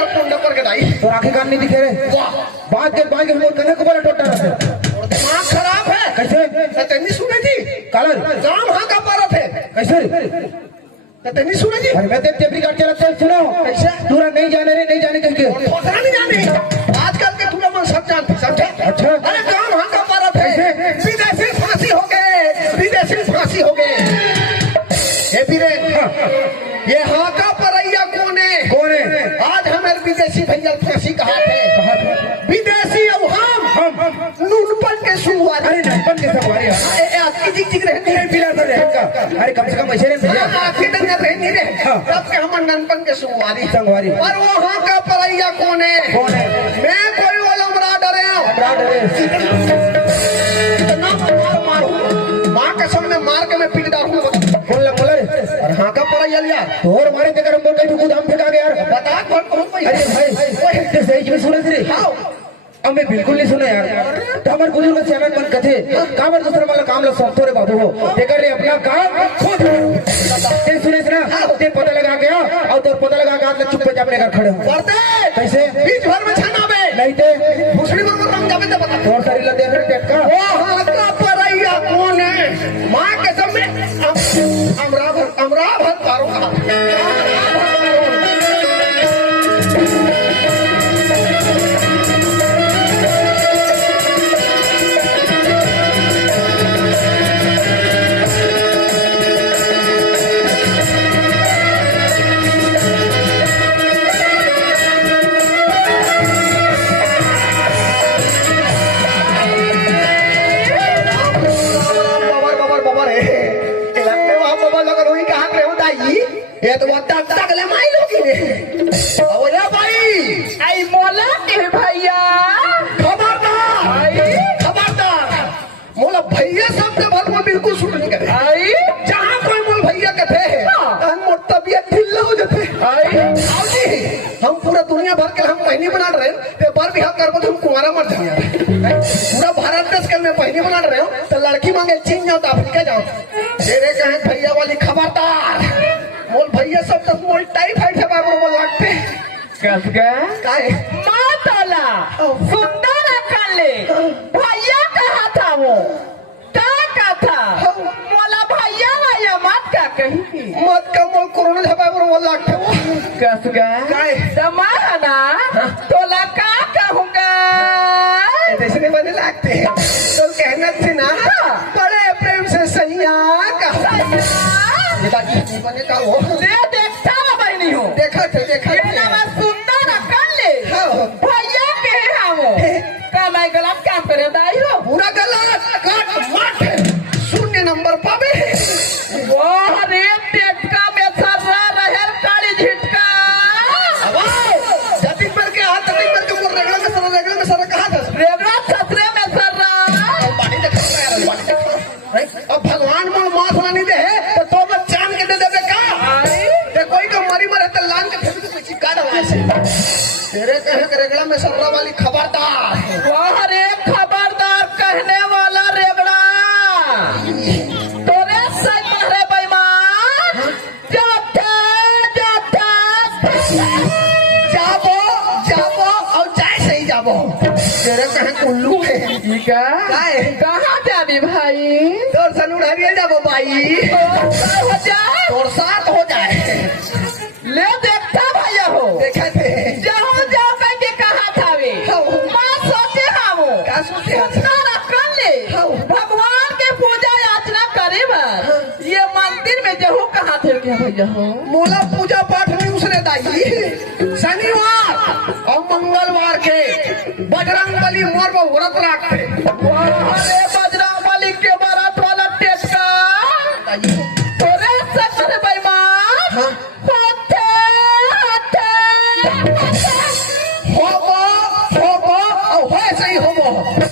तो आंखें कान नहीं दिखे रहे बात के मोर कने को बड़ा टोटा रहे दिमाग खराब है। कैसे तनी सुने जी कलर काम हाँ का पारा थे कैसे तनी सुने जी अरे मैं टेप रिकॉर्ड चलाते हैं सुनो कैसे पूरा नहीं जाने कह के थोड़ा नहीं जाने आजकल के थोड़ा मन सब जानते समझे। अच्छा अरे काम हाँ का पारा थे विदेशी फांसी हो गए ये बीरे ये हाँ का परैया कौन है आज हमें विदेशी भैया फांसी कहा थे विदेशी अब हम नूनपन के सुवारी नूनपन के सवारी आपकी जिग रहती है पिला तो रहेगा अरे कम से कम ऐसे नहीं भैया आपके डंगर रह नहीं रहे तब के हम नूनपन के सुवारी संगवारी और वो हाँ का परैया कौन है मैं कोई वाला मरा डरे इतना माँ के सामने मार के मैं पीट डालूंगा और हाँ का परैया लिया और हमारे देकर हम कहीं तो दाम फेंका गया यार बता कौन अरे भाई ते सही में सुने थे अब मैं बिल्कुल नहीं सुना यार तो हमारे बुजुर्ग से मन कथे कामर दूसरा वाला काम लो सब तोरे बाबू हो देकर ले अपना काम खुद ते सुने ना ते पता लगा गया और तो पता लगा के चुप पे अपने घर खड़े हो कैसे बीच भर में छाना बे नहीं थे भूसड़ी में रंग जावे तो पता और सारी लदे फिर टेट का वो हाँ का परैया कौन है माँ के सामने अमराभर पारो ये तो वक्त तक ले माई लोगी ने ओला भाई आई मोला के भैया खबरदार मोला भैया शब्द भर में बिल्कुल सुन नहीं करे आई जहाँ कोई मोल भैया कहते हैं मोर तबियत ढिल्ला हो जाते आओ जी हम पूरा दुनिया भर के हम महीने बना रहे हैं बार बिहार करबो तो हम कुंवारा मर जाएंगे पूरा भारत देश के में महीने बना रहे हो तो लड़की मांगे चीन जाओ तो अफ्रीका जाओ तेरे कहे भैया वाली खबरदार मोल भैया सब तक मोल टाइफाइड है बाबू बोल लगते कस गए काहे मातला सुंदर काले भैया कहा था वो का था मोला भैया मत का कही मत का मोल कोरोना है बाबू बोल लगते कस गए काहे समाना तोला का कहूंगा ऐसे नहीं बने लगते तो कहना थी ना बड़े प्रेम से सैया कहा बने का हो देखता बहनी हूँ देखा थे सुंदर कर ले भैया के हम का मैं गलत काम करे दाई हो पूरा गलत काट मत शून्य नंबर पावे वो रे टेटका में सररा रहल काली झिटका अब जति पर के हाथ तति पर के मोर रगड़ा में सर वाली खबरदार। वाह रे खबरदार कहने वाला रेगड़ा तोरे सच मारे बेईमान जाते जाबो जाबो और जाए सही जाबो तेरे कहे उल्लू है काहे? कहाँ जाबी भाई तोर सन उड़ारिए जाबो भाई हो जाए तोर साथ हो जाए ले देखता भैया हो देखा थे जाऊं जाओ कह के कहा था वे हाँ। माँ सोचे हम का सोचे हम? उतना रखन ले हाँ। भगवान के पूजा याचना करे बर ये मंदिर में जहू कहाँ थे क्या भैया हो मोला पूजा पाठ में उसने दाई शनिवार और मंगलवार के बजरंग बली मोर पर व्रत रखते अरे बजरंग बली के व्रत वाला टेटका तोरे सच रे बेईमान हाँ। होते होते होबो होबो और वैसे ही होबो